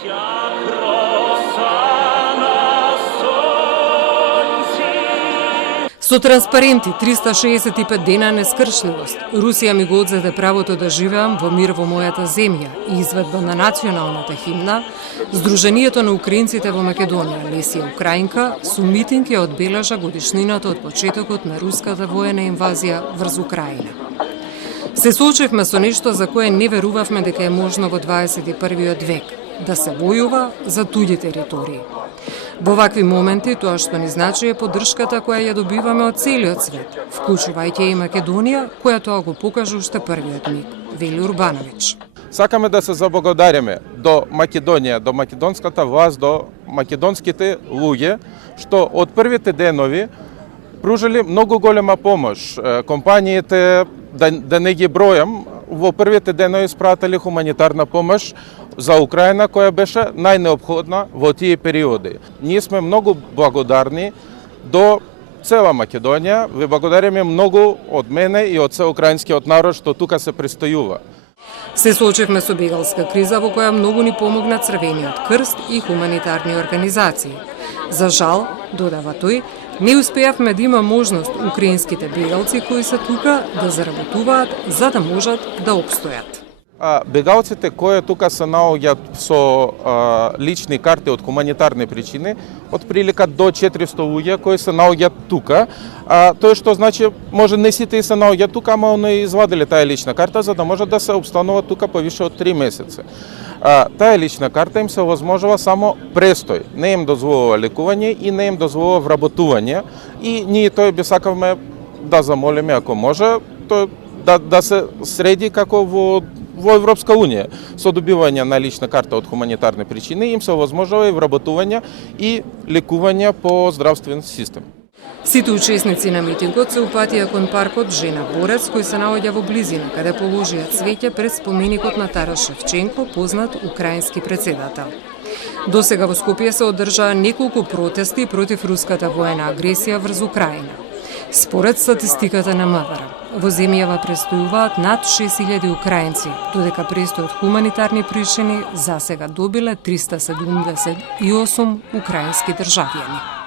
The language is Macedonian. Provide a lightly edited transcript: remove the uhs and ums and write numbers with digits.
Со транспаренти 365 дена нескршливост, Русија ми го одзеде правото да живеам во мир во мојата земја и изведба на националната химна, Сдруженијето на украинците во Македонија, Лесија Украинка, со митинг ја одбележа годишнината од почетокот на руската воена инвазија врз Украина. Се соочевме со нешто за кое не верувавме дека е можно во 21. век, да се војува за туѓи територии. Во вакви моменти тоа што ни значи е поддршката која ја добиваме од целиот свет, вклучувајќи и Македонија, која тоа го покажа уште првиот миг, вели Урбановиќ. Сакаме да се заблагодариме до Македонија, до македонската власт, до македонските луѓе, што од првите денови пружили многу голема помош. Компаниите, да не ги бројам, во првите денови испратили хуманитарна помош за Украина, која беше најнеопходна во тие периоди. Ние сме многу благодарни до цела Македонија. Ви благодариме многу од мене и од цел украинскиот народ што тука се престојува. Се соочевме со бегалска криза во која многу ни помогна Црвениот крст и хуманитарни организации. За жал, додава тој, не успеавме да има можност украинските бегалци кои се тука да заработуваат за да можат да опстојат. Бегалците кои тука се наоѓаат со лични карти од хуманитарни причини, од прилика до 400 луѓе кои се наоѓаат тука. Тоа што значи може не сите и се наоѓаат тука, ама они извадиле таа лична карта за да можат да се обстануваат тука повише од 3 месеци. Таа лична карта им се овозможува само престој, не им дозволува лекување и не им дозволува вработување и ние тој би сакавме да замолиме ако може тој да се среди како во Европска Унија. Со добивање на лична карта од хуманитарни причини им се овозможува и вработување и лекување по здравствен систем. Сите учесници на митингот се упатија кон паркот Жена Борец, кој се наоѓа во близина, каде положија цвеќе пред споменикот на Тарас Шевченко, познат украински председател. Досега во Скопје се одржаа неколку протести против руската воена агресија врз Украина. Според статистиката на МВР, во земјава престојуваат над 6000 украинци, додека престој од хуманитарни причини засега добиле 378 украински државјани.